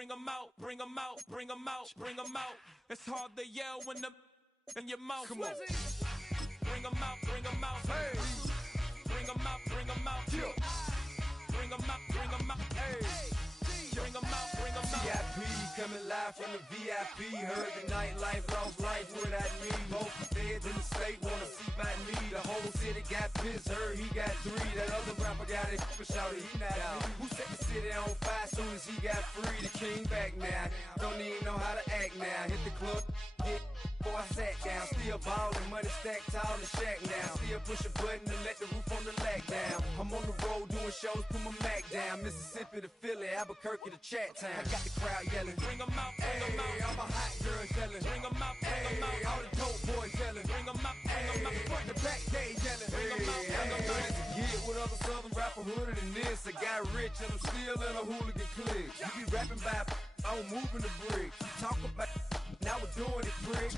bring 'em out, bring 'em out, bring 'em out, bring 'em out. It's hard to yell when the in your mouth. Come on. Bring 'em out, bring 'em out. Hey. Bring 'em out, bring 'em out. Yeah. Bring 'em out, bring 'em out. Hey. Bring 'em out, bring 'em out. VIP coming live from the VIP. Heard the nightlife, lost life without me. Both feds in the state wanna see about me. The whole city got pissed, heard he got 3. That other rapper got it, but shouted he not out. Who set the city on fire soon as he got free? The king back now, don't even know how to act now. Hit the club, hit before I sat down. Still ballin', money stacked tall in the shack now. Still push a button to let the roof on the lag down. I'm on the road doing shows, put my Mac down. Mississippi to Philly, Albuquerque to Chat Town. I got the crowd yelling, bring 'em out, bring 'em out. All my hot girls yelling, bring 'em out, bring 'em out. All the dope boys yelling, bring 'em out, bring 'em out. Front the back gate yelling, bring 'em out, bring 'em out. To get with other southern rapper hooded than this. I got rich and I'm still in a hooligan clique. You be rapping by, I'm moving the bricks. You talk about, now we're doing it, prick.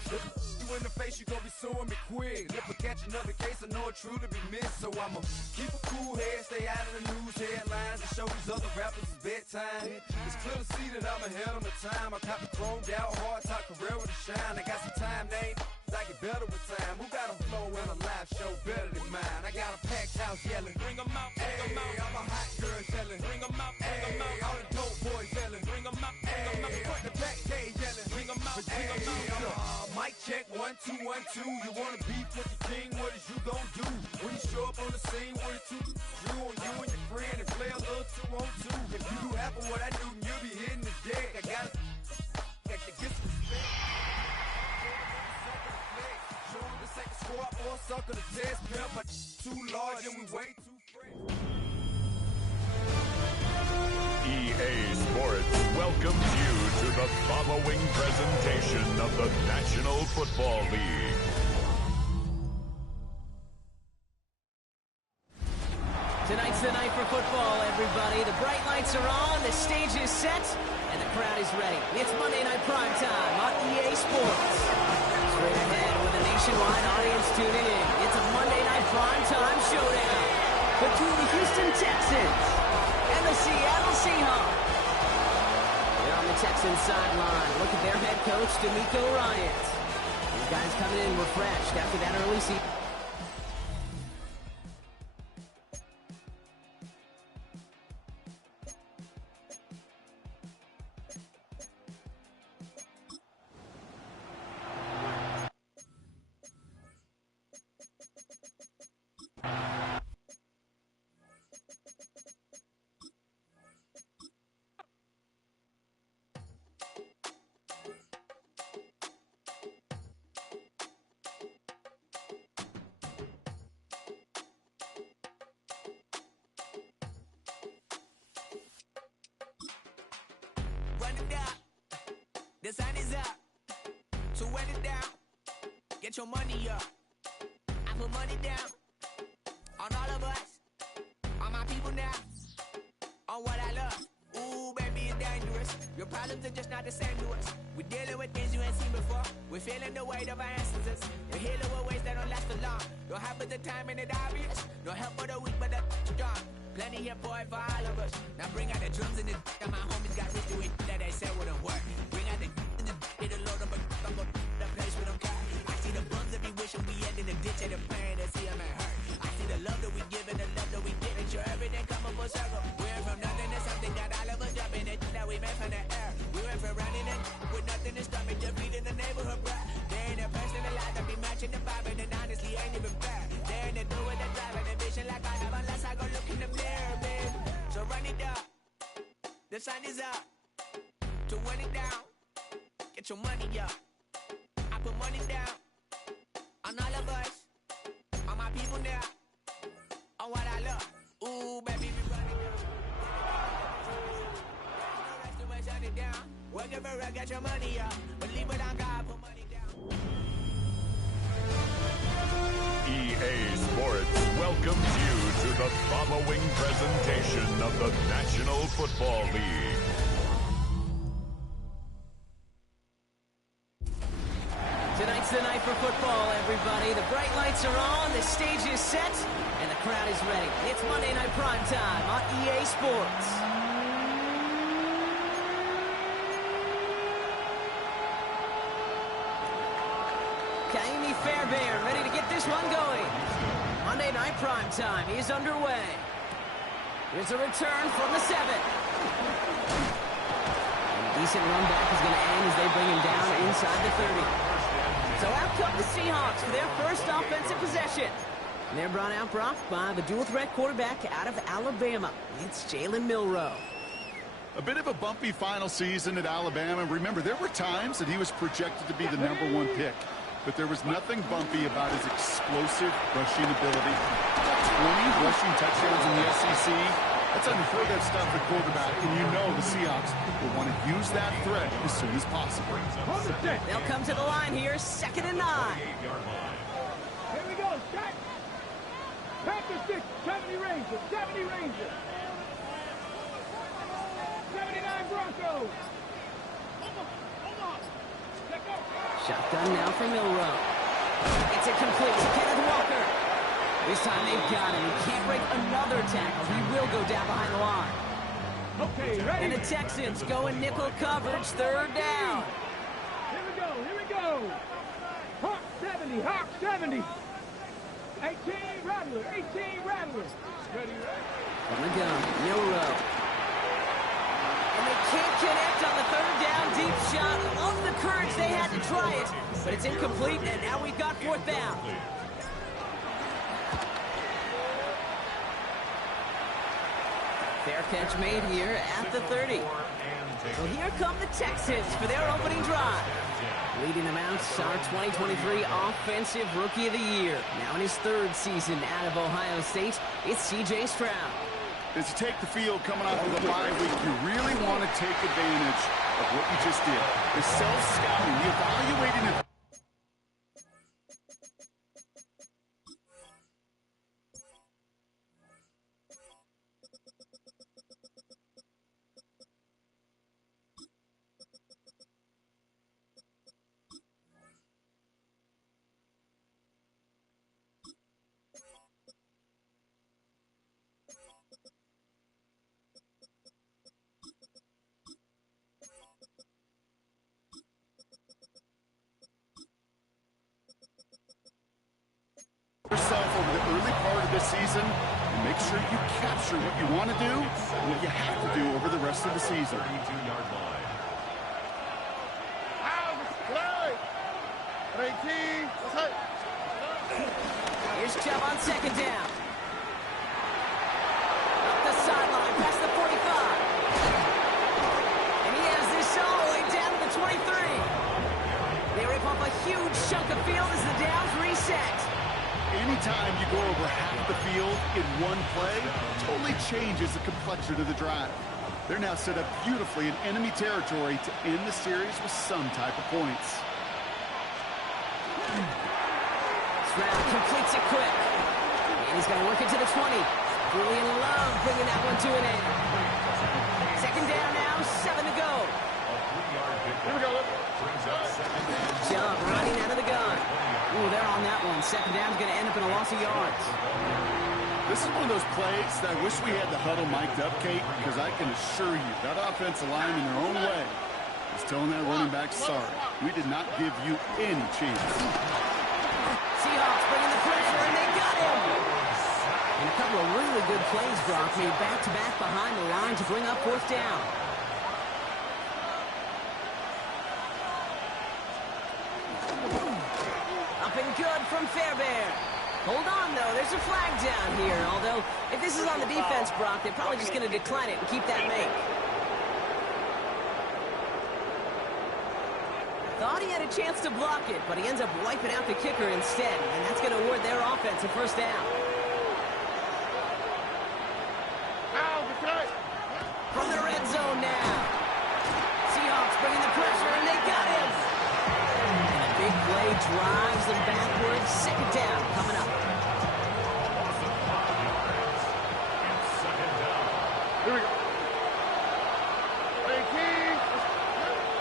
You in the face, you gon' be suing me quick. If I catch another case, I know it truly be missed. So I'ma keep a cool head, stay out of the news headlines, and show these other rappers it's bedtime. It's clear to see that I'm ahead of my time. I caught the chromed out, hard top career with a shine. I got some time, name. I get better with time. Who got a flow and a live show better than mine? I got a packed house yelling, bring 'em out, bring 'em out. All my hot girls yelling, bring 'em out, bring 'em out. All the dope boys yelling, bring 'em out, bring 'em out. Front the back gate yelling, bring 'em out, bring 'em out. Mic check 1 2 1 2. You wanna beef with the king? What is you gon' do when you show up on the scene with a 2 Drew on you and your friend and play a little 2 on 2? If you do half of what I do, you'll be hitting the deck. I got to get some respect. Show him the second squad or sucker the test. Pimp, but too large and we way too fresh. EA Sports welcomes you to the following presentation of the National Football League. Tonight's the night for football, everybody. The bright lights are on, the stage is set, and the crowd is ready. It's Monday Night Prime Time on EA Sports. Straight ahead with a nationwide audience tuning in. It's a Monday Night Prime Time showdown between the Houston Texans and the Seattle Seahawks. They're on the Texans sideline. Look at their head coach, D'Amico Ryans. These guys coming in refreshed after that early season. Run it down. The sun is up. So run it down. Get your money up. I put money down on all of us, on my people now, on what I love. Ooh, baby, it's dangerous. Your problems are just not the same to us. We're dealing with things you ain't seen before. We're feeling the weight of our ancestors. We're healing with ways that don't last for long. Don't have but the time and it obvious. No help for the weak, but the strong. Plenty here for it for all of us. Now bring out the drums and the that my homies got rich to it that they said wouldn't work. Bring out the and the it'll load up, but I'm gonna the place with them car. I see the bums that be wishing we end in the ditch and the praying to see them ain't hurt. I see the love that we give and the love that we get. Make sure everything come up full circle. We went from nothing to something, got all of us jumping it that we made from the air. We went from running it with nothing to stop it, just beating the neighborhood bruh. There ain't a person alive that be matching the vibe, and honestly ain't even fair. There ain't a do with the drive and the vision like I have unless I go look in the mirror, babe. So run it up, the sun is up. To run it down, get your money up. I put money down on all of us, on my people now, on what I love. Ooh, baby, we run it down. There's no rest to shut it down. Work it for get your money up. Believe it on God, put money down. EA Sports welcomes you to the following presentation of the National Football League. Tonight's the night for football, everybody. The bright lights are on, the stage is set, and the crowd is ready. It's Monday Night Prime Time on EA Sports. Kaimi Fairbairn ready to get this one going. Monday Night Primetime is underway. Here's a return from the 7. A decent run back is going to end as they bring him down inside the 30. So out come the Seahawks for their first offensive possession. And they're brought out, Brock, by the dual-threat quarterback out of Alabama. It's Jalen Milroe. A bit of a bumpy final season at Alabama. Remember, there were times that he was projected to be the #1 pick, but there was nothing bumpy about his explosive rushing ability. 20 rushing touchdowns in the SEC. That's unheard of stuff at quarterback, and you know the Seahawks will want to use that threat as soon as possible. They'll come to the line here, 2nd and 9. Here we go, shot. Packers 6, 70 Rangers, 70 Rangers. 79 Broncos. Let go. Shotgun now for Milroe. It's incomplete to Kenneth Walker. This time they've got him. He can't break another tackle. He will go down behind the line. Okay, ready? And the Texans go in nickel coverage, 3rd down. Here we go, here we go. Hawk 70, Hawk 70. 18 Rattler, 18 Rattler. Ready, ready. From the gun, Milroe. And they can't connect on the 3rd down deep shot. Love the courage they had to try it, but it's incomplete, and now we've got 4th down. Fair catch made here at the 30. So here come the Texans for their opening drive. Leading them out, our 2023 Offensive Rookie of the Year. Now in his 3rd season out of Ohio State, it's C.J. Stroud. As you take the field coming off of the bye week, you really want to take advantage of what you just did. The self-scouting, the evaluating of yourself over the early part of this season and make sure you capture what you want to do and what you have to do over the rest of the season. Here's Chubb on 2nd down. Up the sideline, past the 45. And he has this all the way down to the 23. They rip off a huge chunk of field as the downs reset. Anytime you go over half the field in one play, totally changes the complexion of the drive. They're now set up beautifully in enemy territory to end the series with some type of points. Stroud completes it quick. And he's going to work it to the 20. Julian Love bringing that one to an end. 2nd down now, 7 to go. Here we go. Chubb running out of the gun. Ooh, they're on that one. 2nd down's going to end up in a loss of yards. This is one of those plays that I wish we had the huddle mic'd up, Kate, because I can assure you that offensive line in their own way is telling that running back, sorry, we did not give you any chance. Seahawks bringing the pressure, and they got him. And a couple of really good plays, Brock, made back-to-back behind the line to bring up 4th down. Up and good from Fairbairn. Hold on, though. There's a flag down here. Although, if this is on the defense, Brock, they're probably just going to decline it and keep that make. Thought he had a chance to block it, but he ends up wiping out the kicker instead. And that's going to award their offense a 1st down. From the red zone now. Seahawks bringing the pressure, and they got him. And a big play drives them backwards. 2nd down coming up. Here we go.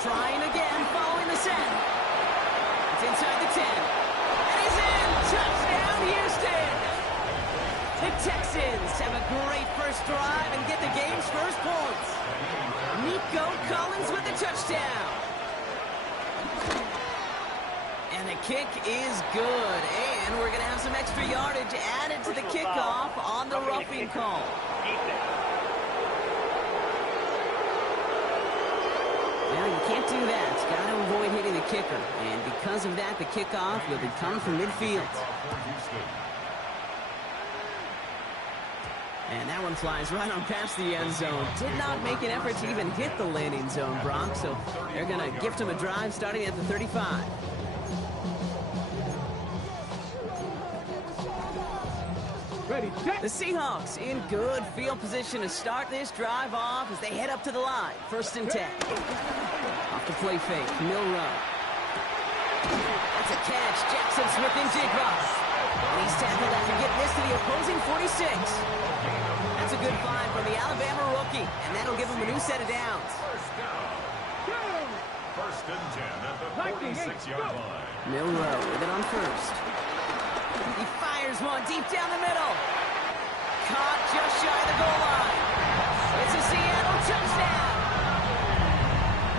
Trying again, following the set. It's inside the 10. And he's in! Touchdown, Houston! The Texans have a great first drive and get the game's first points. Nico Collins with the touchdown. And the kick is good. And we're going to have some extra yardage added to the kickoff on the roughing call. Now, you can't do that. Got to avoid hitting the kicker. And because of that, the kickoff will be coming from midfield. And that one flies right on past the end zone. Did not make an effort to even hit the landing zone, Brock. So they're going to gift him a drive starting at the 35. Ready, set. The Seahawks in good field position to start this drive off as they head up to the line. 1st and 10. Off the play fake, Milrow. That's a catch. Jackson Smith and Jigba. And he's tackled after getting this to the opposing 46. That's a good find from the Alabama rookie, and that'll give him a new set of downs. First and 10 at the 46-yard line. Milrow with it on 1st. He fires one deep down the middle. Caught just shy of the goal line. It's a Seattle touchdown.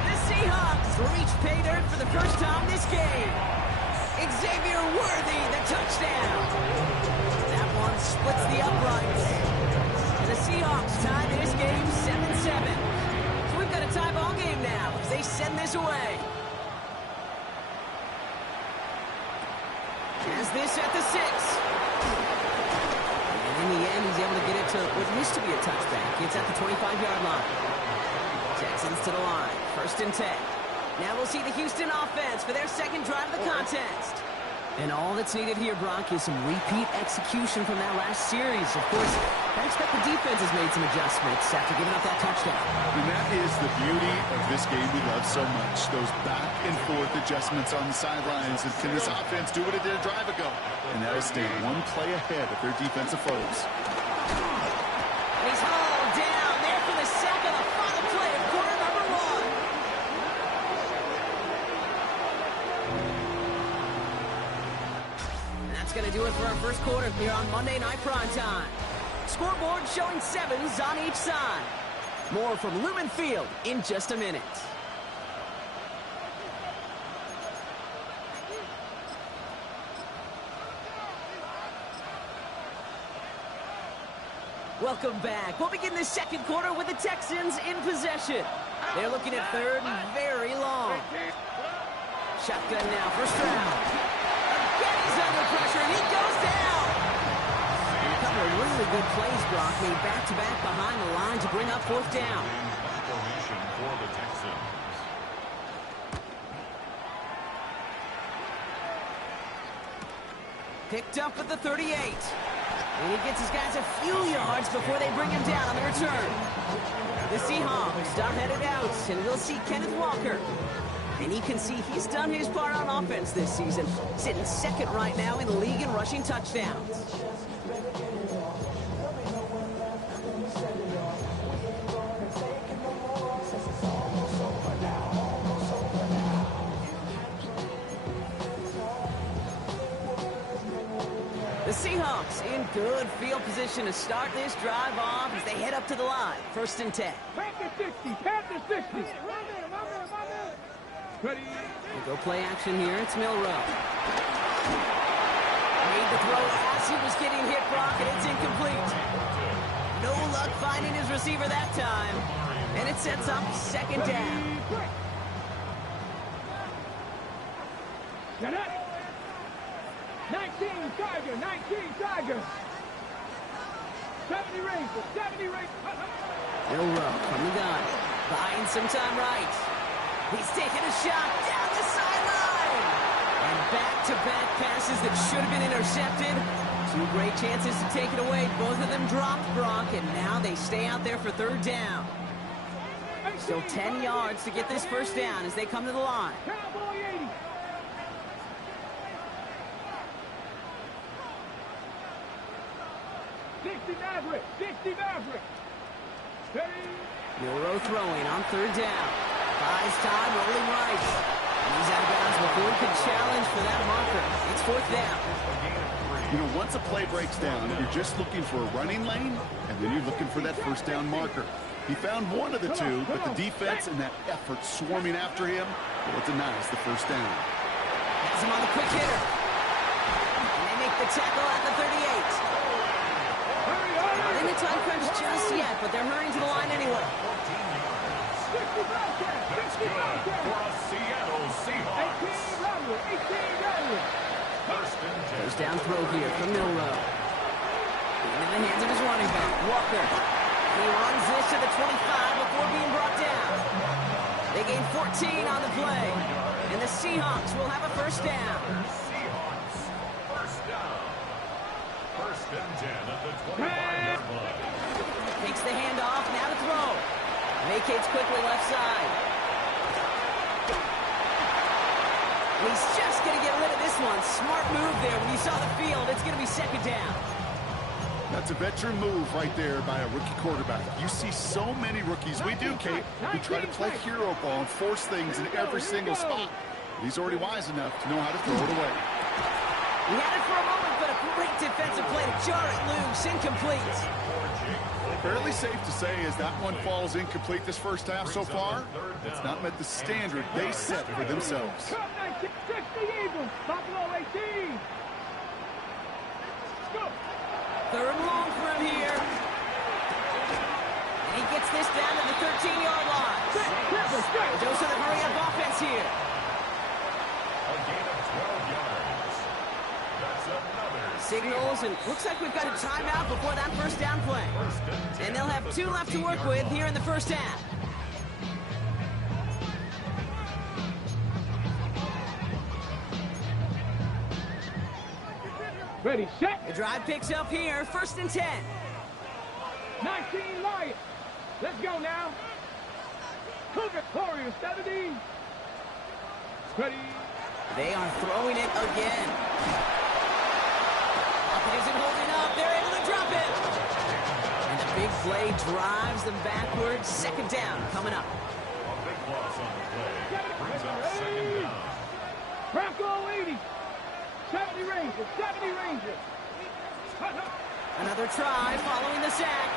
The Seahawks reach pay dirt for the first time this game. Xavier Worthy, the touchdown. That one splits the uprights. And the Seahawks tie this game 7-7. So we've got a tie ball game now as they send this away. Has this at the 6. And in the end, he's able to get it to what used to be a touchback. It's at the 25-yard line. Texans to the line. 1st and 10. Now we'll see the Houston offense for their second drive of the contest. And all that's needed here, Brock, is some repeat execution from that last series. Of course, I expect the defense has made some adjustments after giving up that touchdown. And that is the beauty of this game we love so much. Those back and forth adjustments on the sidelines. And can this offense do what it did a drive ago? And that is staying one play ahead of their defensive foes. And he's hauled down there for the sack on the final play of quarter number 1. That's going to do it for our first quarter here on Monday Night Primetime. Scoreboard showing 7s on each side. More from Lumen Field in just a minute. Welcome back. We'll begin the second quarter with the Texans in possession. They're looking at 3rd and very long. Shotgun now, first round. Again, he's under pressure, and he goes down. And a couple of really good plays, Brock, made back-to-back behind the line to bring up 4th down. Formation for the Texans. Picked up at the 38. And he gets his guys a few yards before they bring him down on the return. The Seahawks are headed out, and we'll see Kenneth Walker. And you can see he's done his part on offense this season, sitting 2nd right now in the league in rushing touchdowns. The Seahawks in good field position to start this drive off as they head up to the line. 1st and 10. Panther 60, Panther 60. Ready. We'll go play action here. It's Milrow. Made the throw as he was getting hit, Brock, and it's incomplete. No luck finding his receiver that time. And it sets up 2nd down. Get it. 19 Tiger, 19 Tiger. 70 Ranger, 70 Ranger. Milrow from the gun. Buying some time right. He's taking a shot down the sideline. And back-to-back passes that should have been intercepted. 2 great chances to take it away. Both of them dropped, Brock, and now they stay out there for 3rd down. Still 10 yards to get this first down as they come to the line. Cowboy 80. Maverick, 60 Maverick. Milrow throwing on 3rd down. Buys time, rolling right. And he's out of bounds before he could challenge for that marker. It's 4th down. You know, once a play breaks down, you're just looking for a running lane, and then you're looking for that first down marker. He found one of the two, but the defense and that effort swarming after him, well, it denies the first down. Has him on the quick hitter. And they make the tackle at the 38. Not in the time crunch just yet, but they're hurrying to the line anyway. That's good for a Seattle Seahawks. 18 Rattler. First and 10. Goes down throw here from Milrow. In the hands of his running back, Walker. He runs this to the 25 before being brought down. They gain 14 on the play. And the Seahawks will have a first down. Seahawks, first down. First and 10 at the 25-yard line. Takes the handoff, now to throw. Vacates quickly left side. He's just going to get rid of this one. Smart move there. When you saw the field, it's going to be second down. That's a veteran move right there by a rookie quarterback. You see so many rookies, we do, Kate, who try to play hero ball and force things in every single spot. But he's already wise enough to know how to throw it away. He had it for a moment, but a great defensive play to jar it loose. Incomplete. Fairly safe to say as that one falls incomplete this first half so far, it's not met the standard they set for themselves. 60 Eagles, Buffalo 18. Go. Third and long for him here. And he gets this down to the 13-yard line. Goes to the hurry-up offense here. A gain of 12 yards. That's another. Signals, and looks like we've got a timeout before that first down play. And they'll have 2 left to work with here in the first half. Ready, set. The drive picks up here, first and 10. 19 Lions. Let's go now. Cougar Warriors 70. Ready. They are throwing it again. It isn't holding up. They're able to drop it. And the big play drives them backwards. Second down coming up. A big loss on the play. Brings up second down. Bronco 80. 70 Rangers. 70 Rangers. Another try following the sack.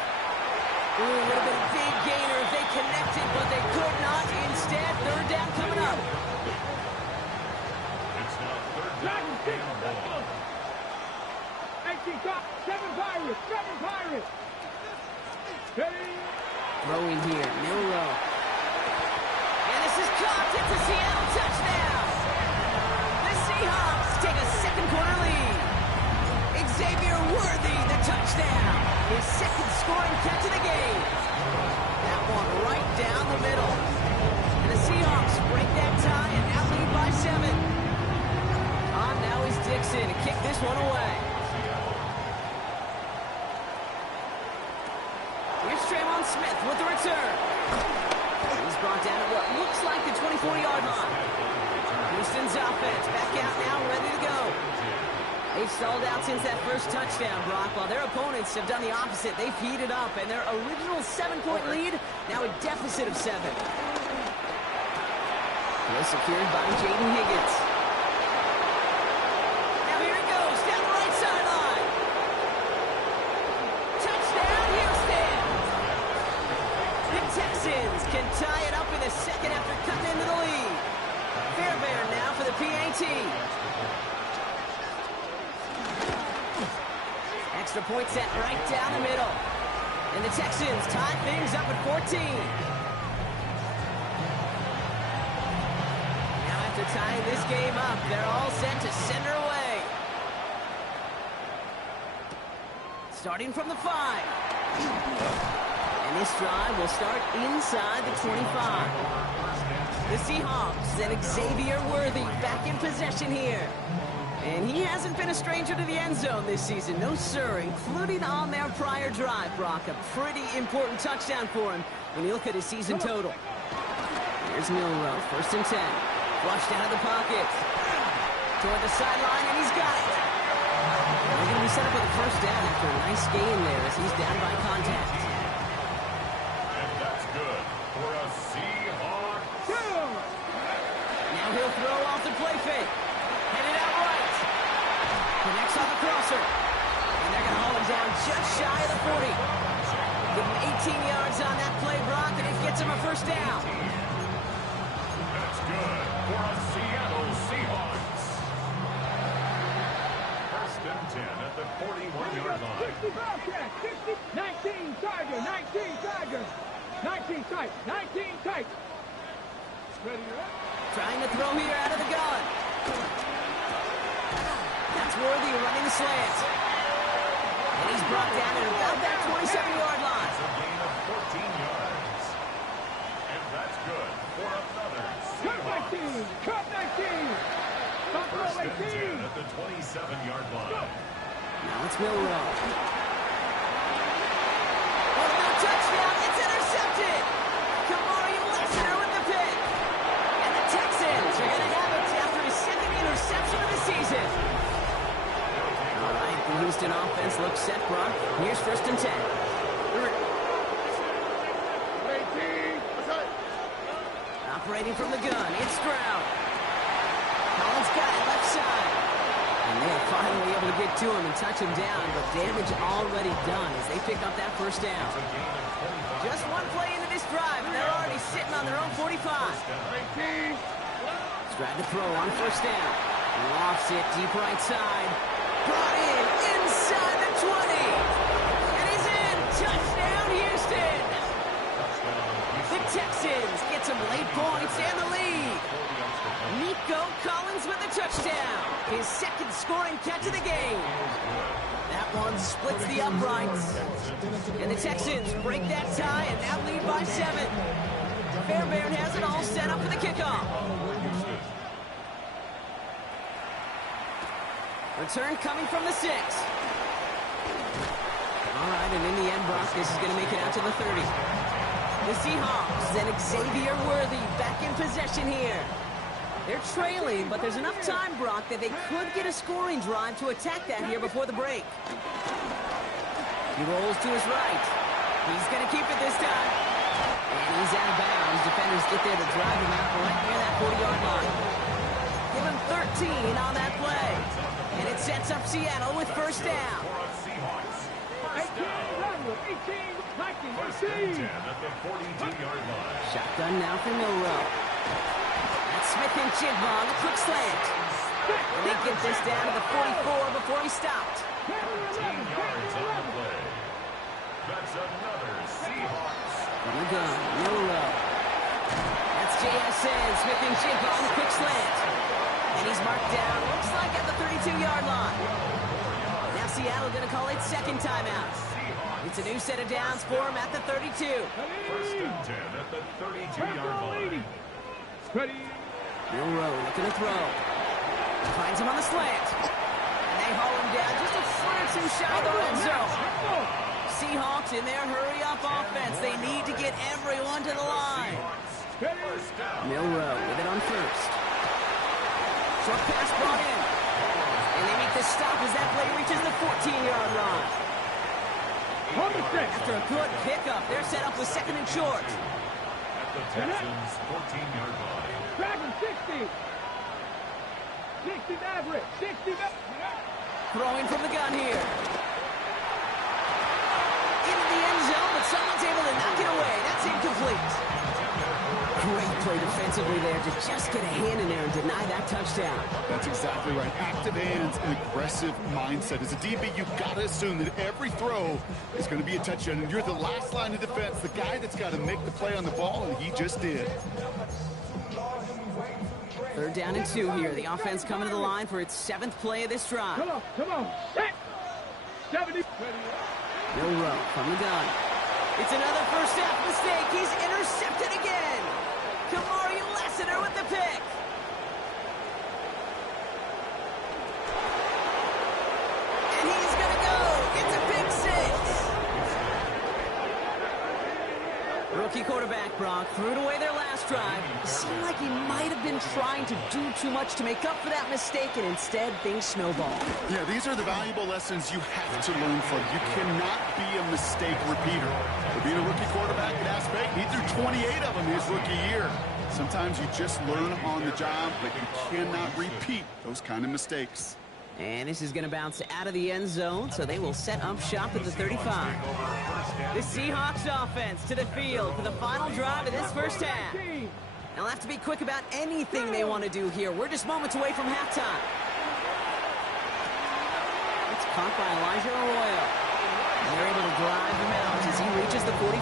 Ooh, would have been a big gainer if they connected, but they could not. Instead, third down coming up. It's now third down and 1. 18 top. 7 Pirates. 7 Pirates. Ready. Throwing here, Milrow. And this is caught. It's a Seattle touchdown. The Seahawks take a second quarter lead. Xavier Worthy, the touchdown. His second scoring catch of the game. That one right down the middle. And the Seahawks break that tie and now lead by 7. On now is Dixon to kick this one away. Here's Trayvon Smith with the return. He's brought down at what looks like the 24-yard line. Houston's offense back out now, ready to go. They've stalled out since that first touchdown, Brock, while their opponents have done the opposite. They've heated up, and their original 7-point lead, now a deficit of 7. Well secured by Jaden Higgins. Now here it goes, down the right sideline. Touchdown, Houston! The Texans can tie it up in the second after cutting into the lead. Fairbairn now for the PAT. Extra point set right down the middle. And the Texans tie things up at 14. Now after tying this game up, they're all set to send her away. Starting from the 5. And this drive will start inside the 25. The Seahawks and Xavier Worthy back in possession here. And he hasn't been a stranger to the end zone this season, no sir, including on their prior drive, Brock. A pretty important touchdown for him when you look at his season total. Here's Milrow, first and 10. Flushed out of the pocket. Toward the sideline, and he's got it. They're going to be set up with a first down after a nice gain there as he's down by contact. And that's good for a Seahawk. Now he'll throw off the play fake. Headed out right. Connects on the crosser. And they're going to haul him down just shy of the 40. Give him 18 yards on that play, Brock, and it gets him a first down. That's good for a Seattle Seahawks. 41-yard line. 60 Bobcat, 60, 19 Tiger, 19 Tiger, 19 tight, 19 tight. Ready up. Trying to throw here out of the gun. That's Worthy running the slant. And he's brought down at about that 27-yard line. It's a gain of 14 yards. And that's good for another Cut Seahawks. 19, cut 19. Buffalo First and 10 18. at the 27-yard line. Now it's Milrow. Oh, no touchdown. It's intercepted. Kamari Lassiter with the pick. And the Texans are going to have it after his second interception of the season. All right, the Houston offense looks set, Brock. Here's first and 10. Operating from the gun, it's Stroud. Collins got it left side. And they're finally able to get to him and touch him down, but damage already done as they pick up that first down. Just one play into this drive, and they're already sitting on their own 45. Stroud to throw on first down. Lofts it deep right side. Brought in inside the 20. And he's in. Touchdown, Houston. The Texans get some late points and the lead. Nico Collins with a touchdown. His second scoring catch of the game. That one splits the uprights. And the Texans break that tie and now lead by 7. Fairbairn has it all set up for the kickoff. Return coming from the 6. All right, and in the end, Brock, this is going to make it out to the 30. The Seahawks and Xavier Worthy back in possession here. They're trailing, but there's enough time, Brock, that they could get a scoring drive to attack that here before the break. He rolls to his right. He's going to keep it this time. And he's out of bounds. Defenders get there to drive him out right near that 40-yard line. Give him 13 on that play. And it sets up Seattle with first down. 18, Rattler, 18, 19, 18. At the 42-yard line. Shotgun now for Milrow. That's Smith and Chigba on the quick slant. And they get this down to the 44 before he stopped. 15 yards on the play. That's another Seahawks. From the gun, Milrow. That's JSN, Smith and Chigba on the quick slant. And he's marked down, looks like at the 32-yard line. Now Seattle going to call it second timeout. It's a new set of downs for him at the 32. First and 10 at the 32-yard line. Ready. Milrow looking to throw. Finds him on the slant. And they haul him down just a foot or two shy of the red zone. Seahawks in their hurry-up offense. They need to get everyone to the line. Milrow with it on first. Short pass brought in. And they make the stop as that play reaches the 14-yard line. After a good pickup, they're set up with second and short. At the Texans' 14-yard line. Dragon 60. 60 Maverick. 60 Maverick. Throwing from the gun here. Into the end zone, but someone's able to knock it away. That's incomplete. Great play defensively there to just get a hand in there and deny that touchdown. That's exactly right. Active hands and aggressive mindset. As a DB, you've got to assume that every throw is going to be a touchdown. And you're the last line of defense, the guy that's got to make the play on the ball, and he just did. Third down and 2 here. The offense coming to the line for its 7th play of this drive. Come on. Set. 70. Milrow from the gun. It's another first half mistake. He's intercepted again. Kamari Lassiter with the pick. And he's going to go. It's a big 6. Rookie quarterback Brock threw it away their last drive. It seemed like he might have been trying to do too much to make up for that mistake, and instead things snowballed. Yeah, these are the valuable lessons you have to learn from. You cannot be a mistake repeater. For being a rookie quarterback at App State, he threw 28 of them his rookie year. Sometimes you just learn on the job, but you cannot repeat those kind of mistakes. And this is going to bounce out of the end zone, so they will set up shop at the 35. The Seahawks offense to the field for the final drive of this first half. They'll have to be quick about anything they want to do here. We're just moments away from halftime. It's caught by Elijah Arroyo. And they're able to drive him out as he reaches the 45.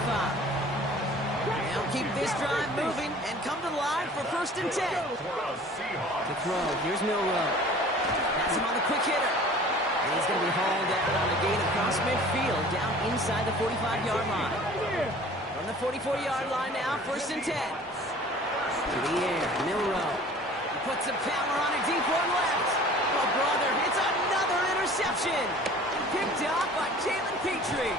Now keep this drive moving and come to the line for 1st and 10. To throw, here's Milroe. That's him on the quick hitter. And he's going to be hauled down on a gain across midfield, down inside the 45-yard line. From the 44-yard line now, 1st and 10. To the air, Milroe. He puts some power on a deep one left. Oh, brother, it's another interception. Picked off by Jalen Petrie.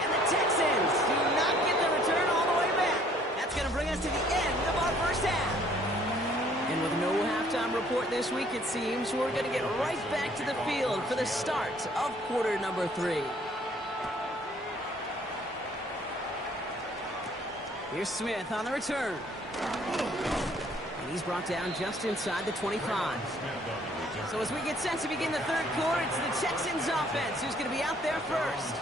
And the Texans do not get the return all the way back. That's going to bring us to the end of our first half. And with no halftime report this week, it seems, we're going to get right back to the field for the start of quarter number 3. Here's Smith on the return. And he's brought down just inside the 25. So as we get set to begin the third quarter, it's the Texans offense who's going to be out there first.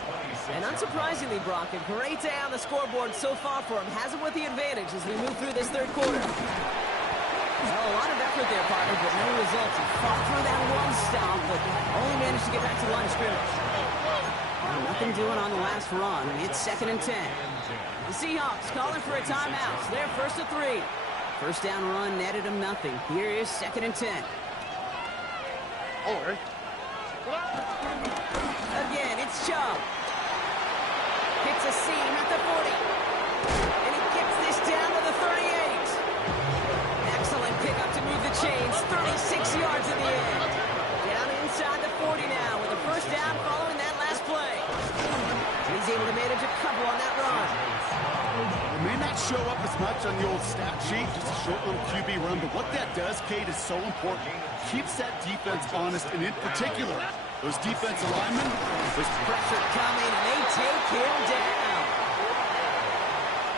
And unsurprisingly, Brock, a great day on the scoreboard so far for him. Has him with the advantage as we move through this third quarter. Well, a lot of effort there, partner, but no results. He fought through that one stop, but only managed to get back to the line of scrimmage. Well, nothing doing on the last run. It's 2nd and 10. The Seahawks calling for a timeout. They're 1st and 3. First down run netted him nothing. Here is 2nd and 10. Again, it's Chubb. Hits a seam at the 40. And he gets this down to the 38. Excellent pickup to move the chains. 36 yards in the end. Down inside the 40 now with a first down following that last play. And he's able to manage a couple on that run. It may not show up as much on the old stat sheet, just a short little QB run, but what that does, Kate, is so important. Keeps that defense honest, and in particular, those defensive linemen, there's pressure coming, and they take him down.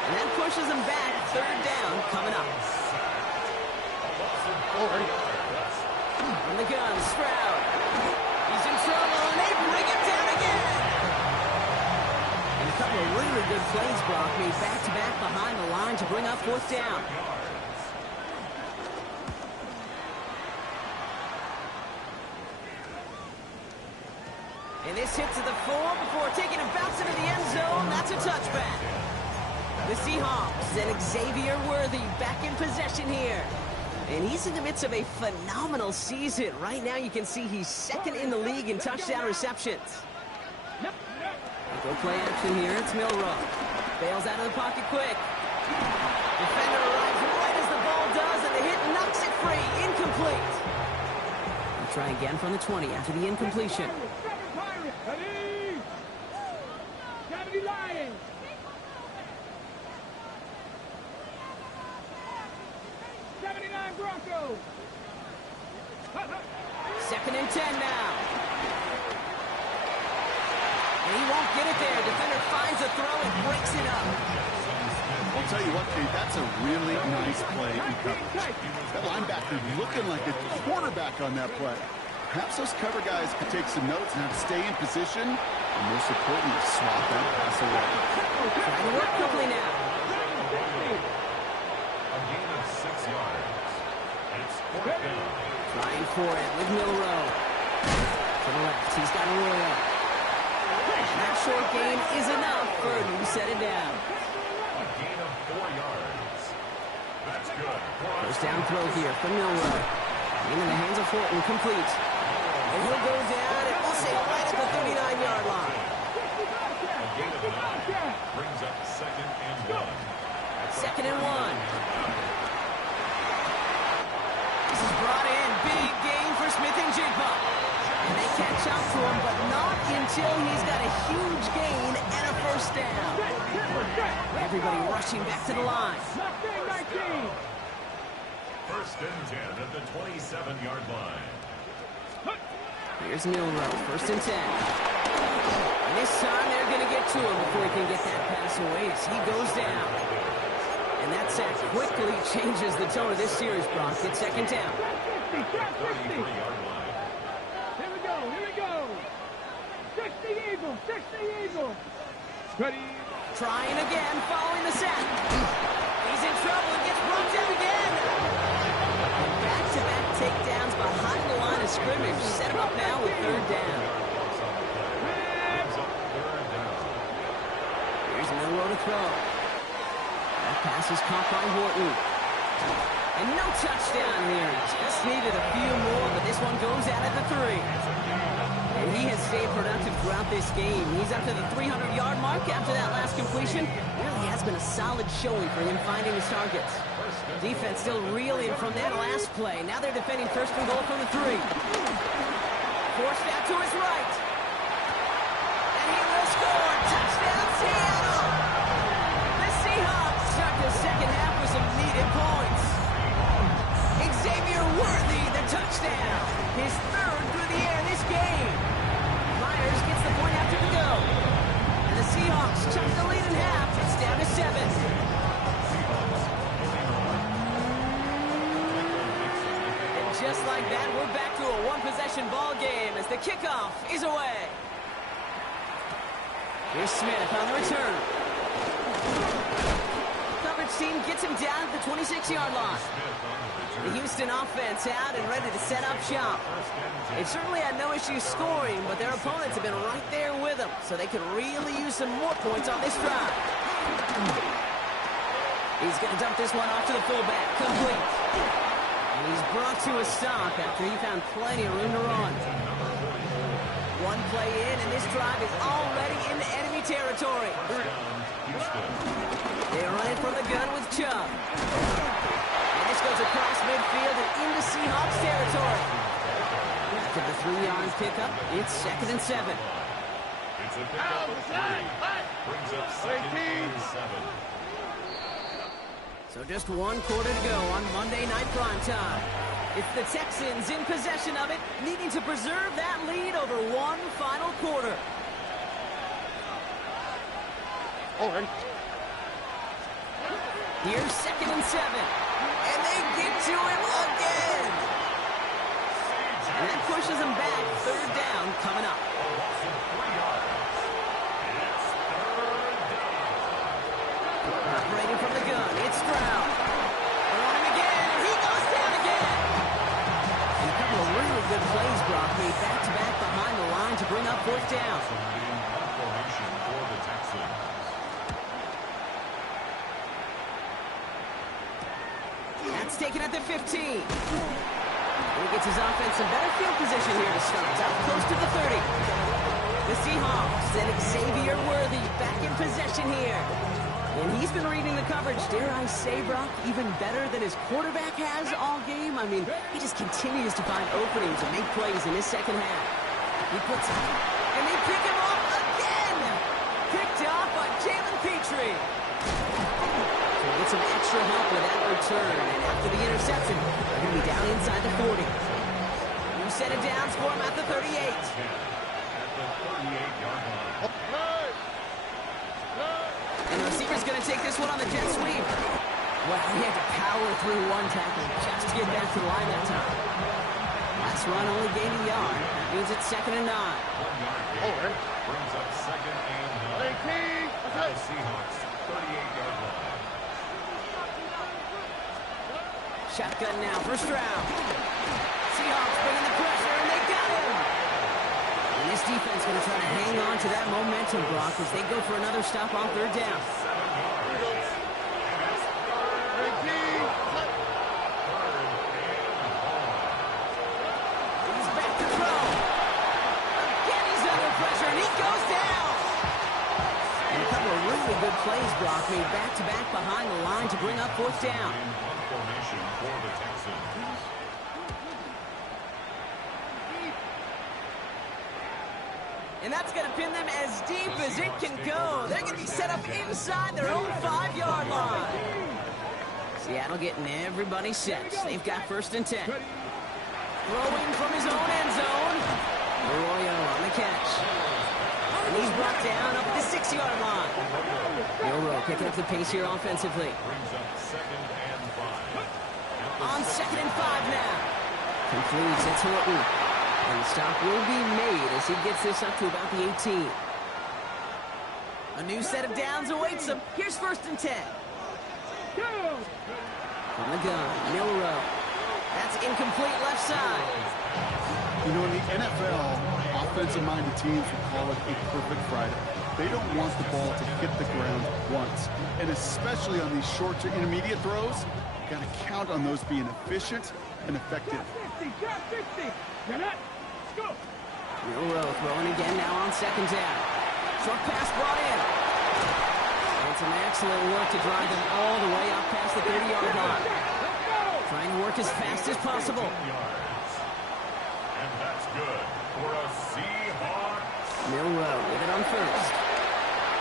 And that pushes him back. Third down coming up. From the gun, Stroud. He's in trouble, and they bring him down again. And a couple of really good plays, Brock, made back-to-back behind the line to bring up 4th down. And this hit to the 4 before taking a bounce into the end zone. That's a touchback. The Seahawks and Xavier Worthy back in possession here. And he's in the midst of a phenomenal season. Right now you can see he's 2nd in the league in touchdown receptions. Go play action here. It's Milroe. Bails out of the pocket quick. Defender arrives right as the ball does, and the hit knocks it free. Incomplete. We'll try again from the 20 after the incompletion. 70 Lions. 79 Broncos. 2nd and 10 now. And he won't get it there. Defender finds a throw and breaks it up. I'll tell you what, Kate, that's a really nice play in coverage. That linebacker looking like a quarterback on that play. Perhaps those cover guys could take some notes and have to stay in position, and most importantly, swap that pass away. Trying to work quickly now. A gain of 6 yards. It's 4th down. Trying for it with Milroe. To the left, he's got Arroyo. That short gain is enough for him to set it down. A gain of 4 yards. That's good. First down throw here from Milroe. Into the hands of Horton, complete. And he'll go down and we'll say right at the 39-yard line. A gain of 9 brings up 2nd and 1. 2nd and 1. This is brought in. Big gain for Smith and Jigba. And they catch up to him, but not until he's got a huge gain and a first down. Everybody rushing back to the line. 1st and 10 at the 27-yard line. Here's Milroe, 1st and 10. And this time they're going to get to him before he can get that pass away as he goes down. And that sack quickly changes the tone of this series, Brock. It's 2nd down. 33-yard line. Here we go. 60 Eagles, 60 Eagles. Ready. Trying again, following the sack. He's in trouble and gets brought down again. And back-to-back takedowns behind the line of scrimmage. Set him up now with 3rd down. throw. That pass is caught by Horton. And no touchdown here. Just needed a few more, but this one goes out at the 3. And he has stayed productive throughout this game. He's up to the 300-yard mark after that last completion. Really has been a solid showing for him finding his targets. Defense still reeling from that last play. Now they're defending first and goal from the 3. Forced out to his right. And he will score. Touchdown, Seattle! The Seahawks start the second half with some needed points. Xavier Worthy, the touchdown. His 3rd through the air this game. Myers gets the point after the go. And the Seahawks chuck the lead in half. It's down to 7. And just like that, we're back to a one-possession ball game as the kickoff is away. Here's Smith on the return. Coverage team gets him down at the 26-yard line. The Houston offense out and ready to set up shop. They've certainly had no issues scoring, but their opponents have been right there with them, so they could really use some more points on this drive. He's going to dump this one off to the fullback. Complete. And he's brought to a stop after he found plenty of room to run. One play in, and this drive is already into enemy territory. They're running from the gun with Chubb. This goes across midfield and into Seahawks territory. After the 3-yard pickup, it's 2nd and 7. It's a pickup of 3. Brings up 2nd and 7. So just 1 quarter to go on Monday Night Primetime. It's the Texans in possession of it, needing to preserve that lead over one final quarter. Here's 2nd and 7. And they get to him again. And that pushes him back. 3rd down coming up. Operating from the gun, it's Stroud. They're on him again, and he goes down again. And a couple of really good plays, Brock, made back-to-back behind the line to bring up 4th down. That's taken at the 15. And he gets his offense in better field position here to start. Up close to the 30. The Seahawks and Xavier Worthy back in possession here. And he's been reading the coverage, dare I say, Brock, even better than his quarterback has all game. I mean, he just continues to find openings and make plays in this second half. He puts it, and they pick him off again. Picked off by Jalen Petrie. Get some extra help with that return, and after the interception, they're going to be down inside the 40. New set of downs for him at the 38. And the receiver's going to take this one on the jet sweep. Well, he had to power through one tackle just to get back to the line that time. Last run only gained a yard. That means it's 2nd and 9. Brings up 2nd and 9. The Seahawks, 38-yard line. Shotgun now for Stroud. Seahawks bringing the pressure, and they got him. And this defense going to try to hang on to that momentum, Brock, as they go for another stop on 3rd down. He's back to throw. Again, he's under pressure, and he goes down. And a couple of really good plays, Brock, made back-to-back behind the line to bring up 4th down. Formation for the Texans. And that's going to pin them as deep as it can go. They're going to be set up inside their own 5-yard line. Seattle getting everybody set. They've got 1st and 10. Throwing from his own end zone. Arroyo on the catch. And he's brought down up at the 6-yard line. Milroe picking up the pace here offensively. Brings up 2nd and 5. On 2nd and 5 now. Concludes, it's Horton. And the stop will be made as he gets this up to about the 18. A new set of downs awaits him. Here's 1st and 10. From the gun, Milroe. That's incomplete left side. You know, in the NFL, offensive-minded teams would call it a perfect Friday. they don't want the ball to hit the ground once. And especially on these short to intermediate throws, you got to count on those being efficient and effective. Shot 60. Get up. Let's go. Milrow throwing again now on second down. Short pass brought in. And some excellent work to drive them all the way up past the 30-yard line. Trying to work as fast as possible. And that's good for a Seahawks. Milrow with it on first.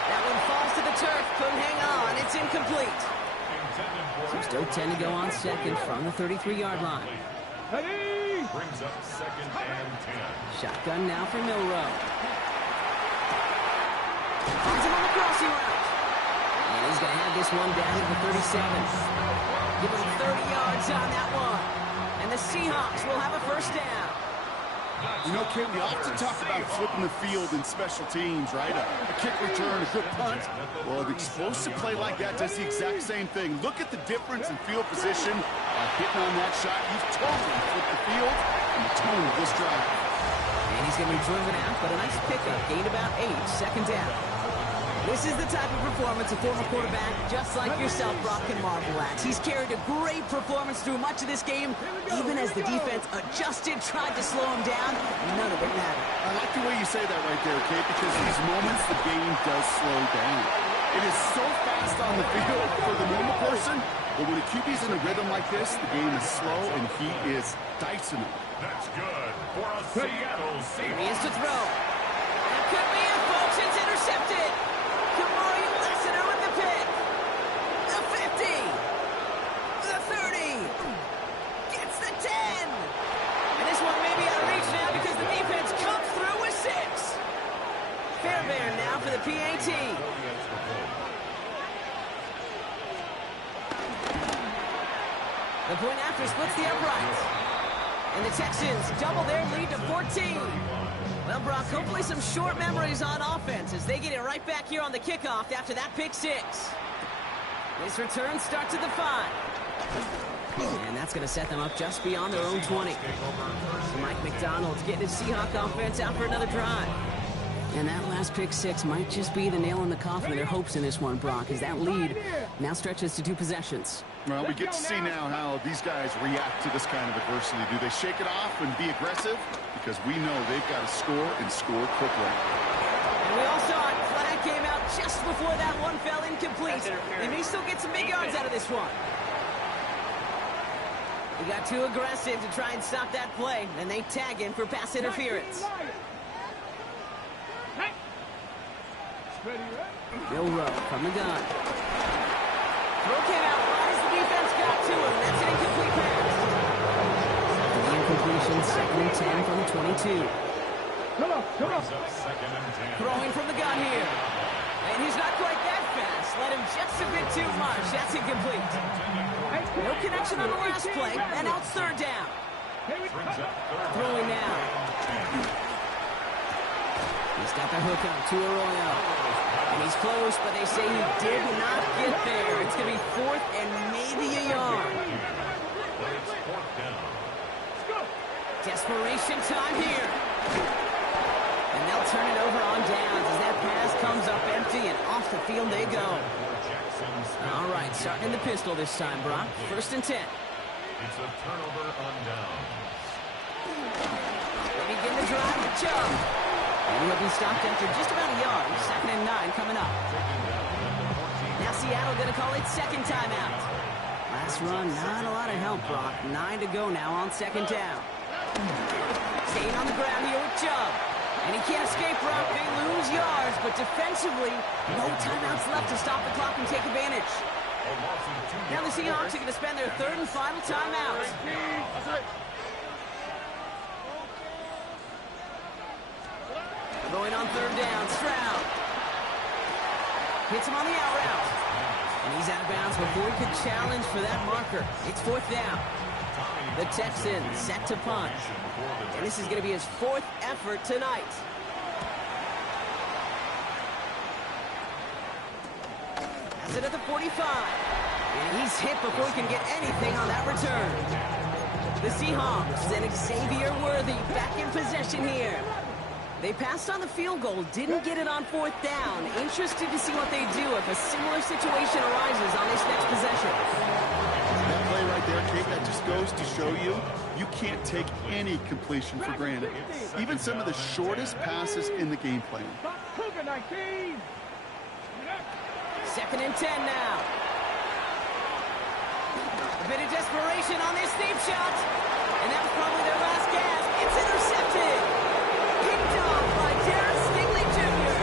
That one falls to the turf. Couldn't hang on. It's incomplete. So still 10 to go on second from the 33-yard line. Ready. Brings up second and 10. Shotgun now for Milrow. Finds him on the crossing route. And he's going to have this one down at the 37. Give him 30 yards on that one. And the Seahawks will have a first down. You know, Kate, we often talk about flipping the field in special teams, right? A kick return, a good punt. Well, an explosive play like that does the exact same thing. Look at the difference in field position. Hitting on that shot, you've totally flipped the field and the tone of this drive. And he's going to be driven out, but a nice pickup. Gained about 8, second down. This is the type of performance a former quarterback, just like yourself, Brock, can marvel at. He's carried a great performance through much of this game, even as the defense adjusted, tried to slow him down. None of it mattered. I like the way you say that right there, Kate, because in these moments, the game does slow down. It is so fast on the field for the normal person, but when a QB's in a rhythm like this, the game is slow, and he is dicing it. That's good for a Seattle Here he Seahawks. is to throw. That could be it, folks. It's intercepted. Kamari Lassiter with the pick. The 50. The 30. Gets the 10. And this one may be out of reach now because the defense comes through with 6. Fairbairn now for the PAT. The point after splits the uprights. And the Texans double their lead to 14. Well, Brock, hopefully some short memories on offense as they get it right back here on the kickoff after that pick 6. This return starts at the 5. And that's going to set them up just beyond their own 20. Mike McDonald's getting his Seahawk offense out for another drive. And that last pick 6 might just be the nail in the coffin of their hopes in this one, Brock, as that lead now stretches to 2 possessions. Well, we get to see now how these guys react to this kind of adversity. Do they shake it off and be aggressive? Because we know they've got to score and score quickly. And we all saw it. Flag came out just before that one fell incomplete. They may still get some big yards out of this one. He got too aggressive to try and stop that play, and they tag him for pass interference. Milrow from the gun. Throw came out right as the defense got to him. That's an incomplete pass. The incompletion, second and 10 from the 22. Come on, come on. Second and 10. Throwing from the gun here. And he's not quite that fast. Let him just a bit too much. That's incomplete. No connection on the last play, and now it's third down. Throwing now. He's got the hook up to Arroyo. And he's close, but they say he did not get there. It's going to be 4th and maybe a yard. Desperation time here. And they'll turn it over on downs as that pass comes up empty and off the field they go. All right, starting in the pistol this time, Brock. 1st and 10. It's a turnover on down. They begin the drive with Chubb. And he'll be stopped after just about a yard. 2nd and 9 coming up. Now Seattle going to call it second timeout. Last run, not a lot of help, Brock. 9 to go now on 2nd down. Staying on the ground here with Chubb. And he can't escape, Brock. They lose yards, but defensively, no timeouts left to stop the clock and take advantage. Now the Seahawks are going to spend their 3rd and final timeout. Going on 3rd down, Stroud. Hits him on the out route. And he's out of bounds before he could challenge for that marker. It's 4th down. The Texans set to punt. And this is going to be his 4th effort tonight. Has it at the 45. And he's hit before he can get anything on that return. The Seahawks and Xavier Worthy back in possession here. They passed on the field goal, didn't get it on 4th down. Interested to see what they do if a similar situation arises on this next possession. That play right there, Kate, that just goes to show you, you can't take any completion for granted. Even some of the shortest passes in the game plan. 19. 2nd and 10 now. A bit of desperation on this deep shot. And that was probably their last gasp. It's intercepted. Picked off by Darren Stingley Jr.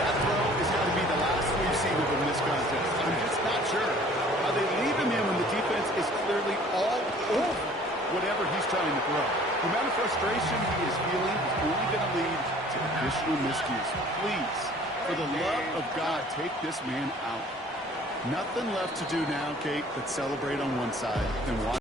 That throw is going to be the last we've seen of him in this contest. I'm just not sure how they leave him in when the defense is clearly all over whatever he's trying to throw. The amount of frustration he is feeling is only going to lead to additional miscues. Please, for the love of God, take this man out. Nothing left to do now, Kate, but celebrate on one side and watch.